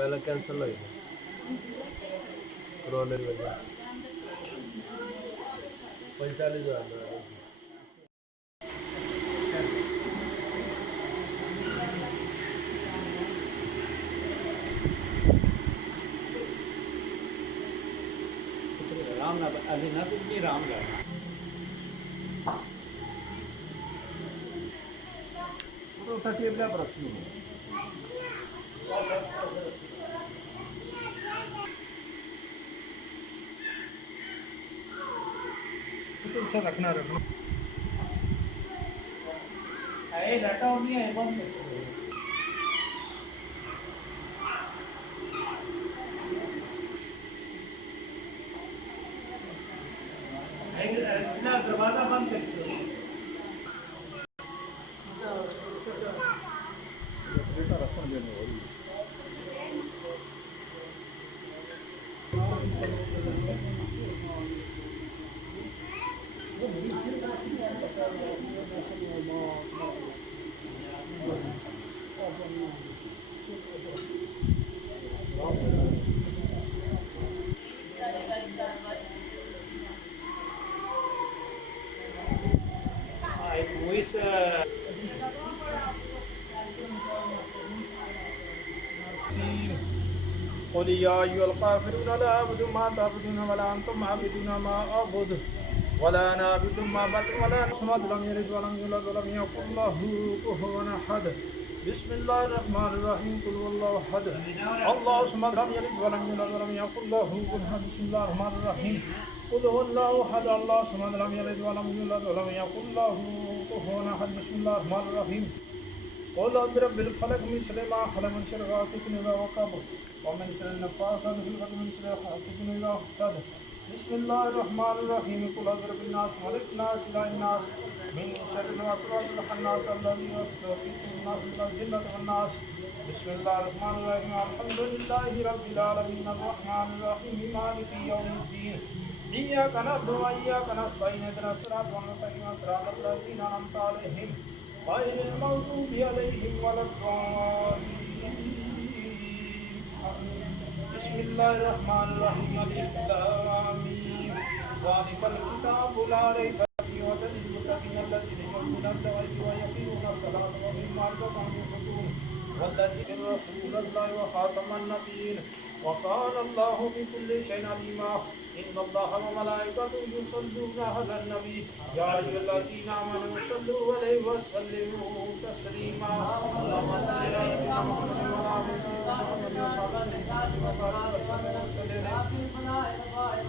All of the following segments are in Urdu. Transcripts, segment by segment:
پہلا کینسل ہوئی کرونے کی وجہ 45,000 رام علی نہ تو رام گا تو 30 کا پرسن رکھنا ڈاٹا ہوتی ہے دروازہ بند قل يا أيها الكافرون لا أعبد ما تعبدون ولا أنتم عابدون ما أعبد ولا أنا أعبد ما تعبدون ولا صمد لم يلد ولم يولد ولم يكن له كفوا أحد بسم الله الرحمن الرحيم قل هو الله أحد الله الصمد لم يلد ولم يولد ولم يكن له كفوا أحد بسم الله الرحمن الرحيم قل هو الله أحد الله الصمد لم يلد ولم يولد ولم يكن له كفوا أحد بسم الله الرحمن الرحيم قل أعوذ برب الفلق من شر ما خلق من شر غاسق إذا وقب ومن شر النفاثات في العقد من شر حاسد إذا حسد بسم الله الرحمن الرحيم قل أعوذ برب الناس ملك الناس إله الناس من شر الوسواس الخناس الذي يوسوس في الناس من الجنة والناس بسم الله الرحمن الرحيم الحمد لله رب العالمين الرحمن الرحيم مالك يوم الدين إياك نعبد وإياك نستعين اهدنا الصراط المستقيم صراط الذين أنعمت عليهم غير المغضوب عليهم ولا الضالين بسم الله الرحمن الرحيم الف لام ميم ذلك الكتاب لا ريب فيه هدى للمتقين الذين يؤمنون بالغيب ويقيمون الصلاة ومما رزقناهم ينفقون والذين رسول الله وخاتم النبيين وقال الله بكل شيء عليما إن الله وملائكته يصلون على النبي يا أيها الذين آمنوا صلوا عليه وسلموا تسليما اللهم صل على سيدنا محمد وعلى آل سيدنا محمد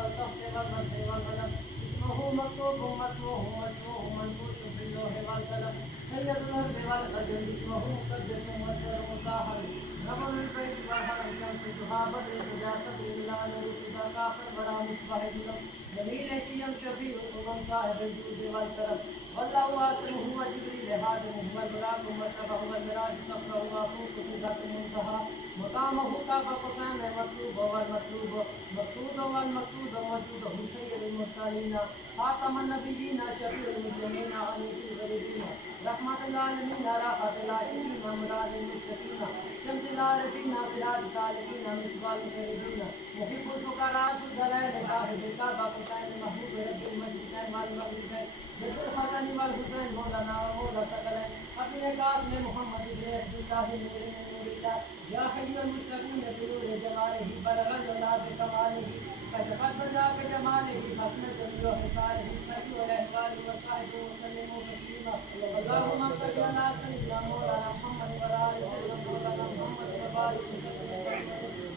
وصحبه وبارك وسلم اسمه مكتوب متلوه مشروع منفوس في اللوح والقلم سيد الأرض والأجل اسمه مقدس مجر مطهر نبل البيت وحر الشمس ضحى بدر سجى صدر بلال رشد كافر بڑا مصباح دلم جميل شيم شفيع الأمم صاحب الجود والكرم والله واسمه وجبريل هادم هو البراق مرتبه هو المراج صفره وفوق صفات المنتهى مقامه كاف قسام مطلوب والمطلوب مقصود والمقصود موجود هو سيد المرسلين خاتم النبيين شفيع المسلمين عليه الغريبين رحمة العالمين راحة العاشقين ومراد المتقين شمس العارفين سراج السالكين مصباح المشربين محب الفقراء الدلائل صاحب الكعبة حسين محبوب رب المشرقين والمغربين جد الحسن والحسين مولانا ومولا ثقلين اپنے کاس میں محمد ابن عبد الله نور من نور الله يا حي المشرقين سرور جماله بلغ الولا بكماله فتقدم بجماله حسنة وحسانه السبي والأحوال وصحبه وسلم تسليما اللهم صل على سيدنا مولانا محمد وعلى آل سيدنا مولانا محمد وبارك وسلم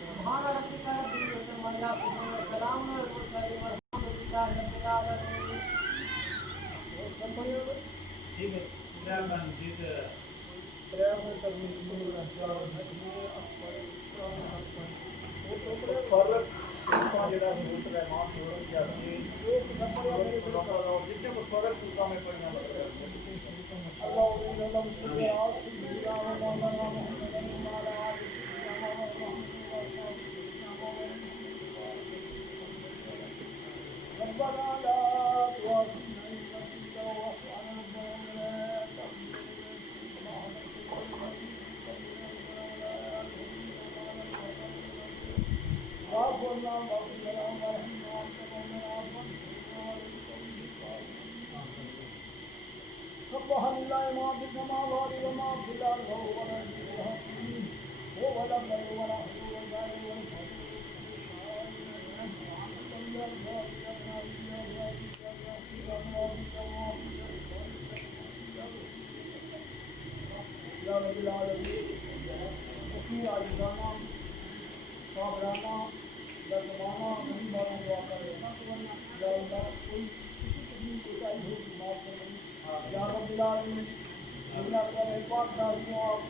سبحان ربك رب العزة عما يصفون وسلام على المرسلين والحمد لله رب العالمين. سبحان الله ما في السماوات وما في الأرض وهو العزيز الحكيم هو لم يكن ولا حول ولا قوة يا رب العالمين وفي عزانا صابرانا لزمانا نہیں باروں دعا کرے یا اللہ کوئی کسی قسم کی کوتاہی ہو تو معاف کر یا رب العالمین اللہ کا پاک دا ثواب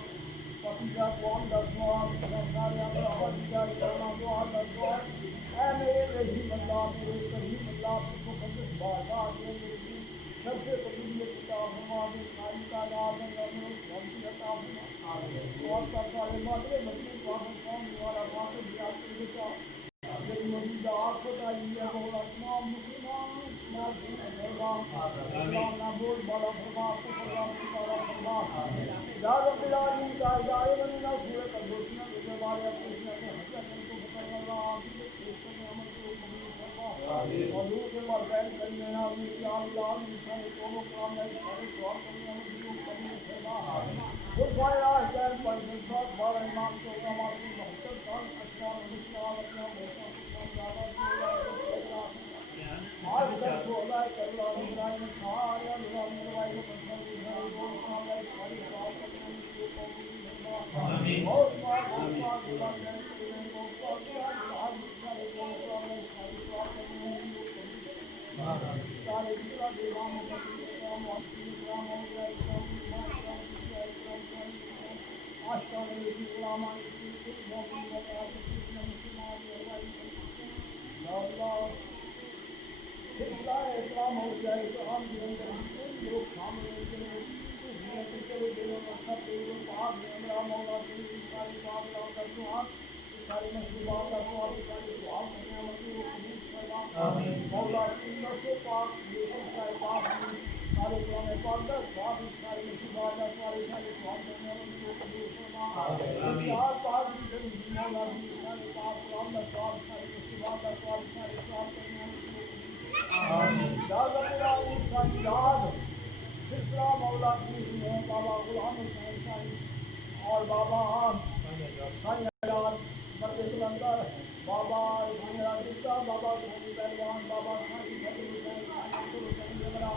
پاکیزہ قرآن دا ثواب سارے اپنا حوال جاری کرنا دعا دا ثواب اے میرے رحیم اللہ میرے کریم اللہ مقدس بارگاہ کے میری سب سے قبولیت کتاب ہمارے ساری کا نام ہے ہم عطا فرما اور کا سارے مادر مدینے پاک قوم والا پاک بیات کے بچا میری موجودہ آخرت آئی ہے مولا تمام مسلمان اسلام نہ بول بالا فرما بالا فرما یا رب العالمین کا ہدایت بنی نہ سورہ قدوسنا کے بارے اپنے حضرت کو بکر اللہ آپ کے پیش میں عمل کو قبول فرما اور روح کے والدین کرنے نہ میری اللہ انسان کو کام ہے سارے سوال کرنے عمل کو قبول فرما وہ فائدہ ہے پر جنات بار امام کو کمال کی محبت خان اسلام مسلمان اپنا موقع آج تک کو اللہ کرلا ابراہیم سارے اللہ میرے کو پسند ہے وہ سارے ساری سوال کرنے کو قبول فرما آمین اور پاک اللہ نے کو پاک سارے کو سارے سوال کرنے کو قبول فرما سارے جتنا دیوان میں اسلام اسلام اسلام آشکار الاسلام یا اللہ اسلام ہو جائے تو ہم کے اندر لوگ شامل ہو دلوں میں سب دلوں پاک میں ہمارا مولا کی ساری بات کا دعا ساری مشروبات کا دعا ساری دعا کرنے والی وہ قبول فرما مولا کی نشو پاک یوسف کا پاک سارے قرآن پاک کا سواب ساری مشروبات کا ساری دعا کرنے والی وہ قبول فرما چار پاک کی مولا کی سارے پاک قرآن کا سواب ساری مشروبات کا سواب ساری دعا کرنے والی وہ قبول یاد میرا اس کا یاد سلسلہ مولا کی ہے بابا غلام حسین صاحب اور بابا سانی حیات مرد کلندر بابا میرا رشتہ بابا سانی پہلوان بابا سانی حسین سانی حسین جمرہ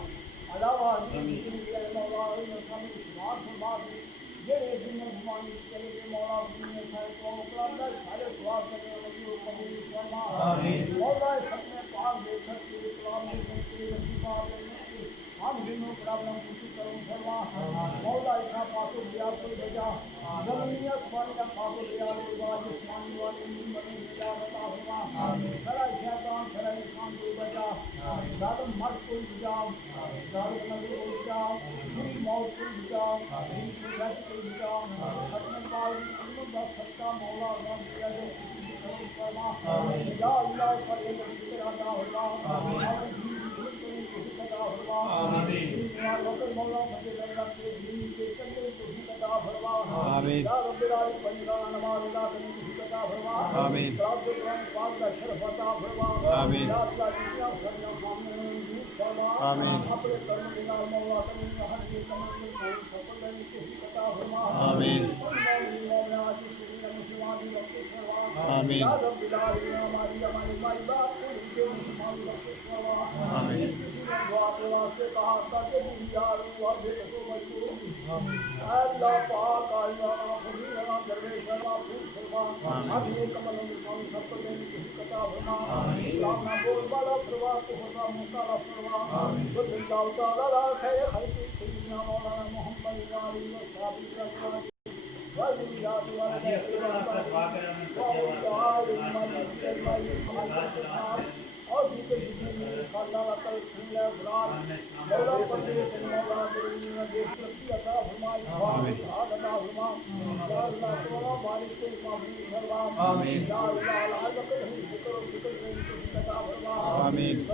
علاوہ مولا شمار فرما جڑے دن زمانے چلے گئے مولا دنیا سارے قوم کلندر سارے سواب کرنے والی قبول فرما مولا ختم پاک دے کر کے اسلام دے کر کے نصیبات ہم دنوں پرابلم خوشی کروں فرما مولا اتنا پاکو دیار کوئی بجا زمینیت فانیہ پاکو دیار کوئی بات جسمانی والی بنی دیار عطا فرما سرائی شیطان سرائی انسان کوئی بجا ظالم مرد کوئی بجا ظالم نبی کوئی بجا بری موت کوئی بجا بری شہد کوئی بجا ختم پاک انہوں دا سچا مولا رب دیا جو کسی بھی کروں فرما یا اللہ پر یہ ذکر عطا ہوگا مولا مجھے لگا کہ دین کے چلے تو ہی عطا فرما آمین یا رب العالمین بندگان نماز ادا کرنے کی عطا فرما آمین رب قرآن پاک کا شرف عطا فرما آمین یا اللہ جتنا سرنا سامنے فرما آمین اپنے کرم کے نال مولا کریم ہر کے کمر میں کوئی سفل نہیں کی عطا فرما آمین مولا جس نے مسلمان کی رب فرما آمین یا رب العالمین ہماری بات آمین کسی نے دعا کے واسطے کہا تھا کہ یار ہوا بے تو مجبور اللہ پاک آئینا خدینا درویش اللہ پھول فرما ہم یہ کمل انسان سب کو دینے کی قطع فرما اسلام نہ بول بالا فرما تو فرما مطالعہ فرما صلی اللہ تعالیٰ علیہ خیر خلق سیدنا مولانا محمد علی وصحابہ اجمعین آمین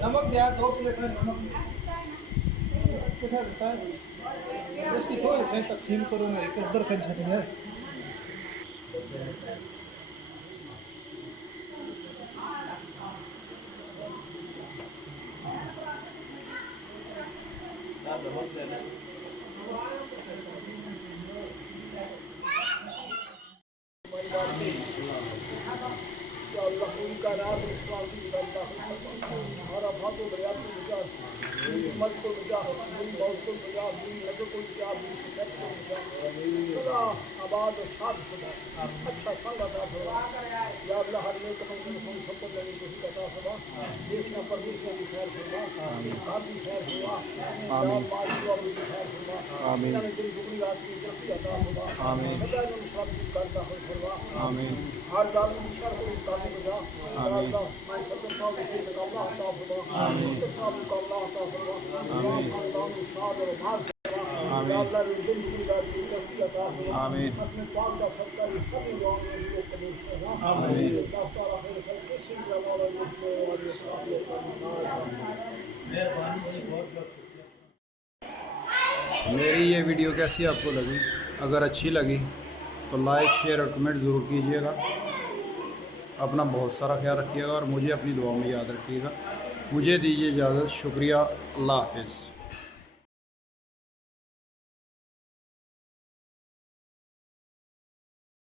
نمک دیا 2 پلیٹ میں نمک کتنا دیتا ہے اس کی تھوڑی سی تقسیم کروں میں ایک ادھر کر سکیں گے اللہ ان کا نام اسلام کی ہمارا بھاتو بریاد کو بجا مت کو بجا دن بہت کو بجا دن لگو کو بجا دن سفید کو بجا خدا آباد و شاد خدا اچھا سنگ عطا فرما یا اللہ ہر نیک عمل کو ہم سب کو دینے کی توفیق عطا فرما دیش میں پردیش میں بھی خیر فرما اس بات بھی خیر فرما آمین ماضی و بھی خیر فرما آمین دن دگنی رات کی ترقی عطا فرما آمین خدا جو مسلم کا عطا فرما آمین ہر دار مشکل کو اس کام کو جا آمین میں سب کو سب کے لیے اللہ عطا فرما آمین سب کو اللہ عطا فرما آمین اللہ شاد اور مال آمین اللہ زندگی کا ترقی عطا فرما آمین اپنے پاک کا صدقہ اس سب دعاؤں میں قبول فرما آمین اللہ تعالی خیر خلق سے جلال و میری یہ ویڈیو کیسی آپ کو لگی؟ اگر اچھی لگی تو لائک شیئر اور کمنٹ ضرور کیجیے گا. اپنا بہت سارا خیال رکھیے گا اور مجھے اپنی دعاؤں میں یاد رکھیے گا. مجھے دیجیے اجازت. شکریہ. اللہ حافظ.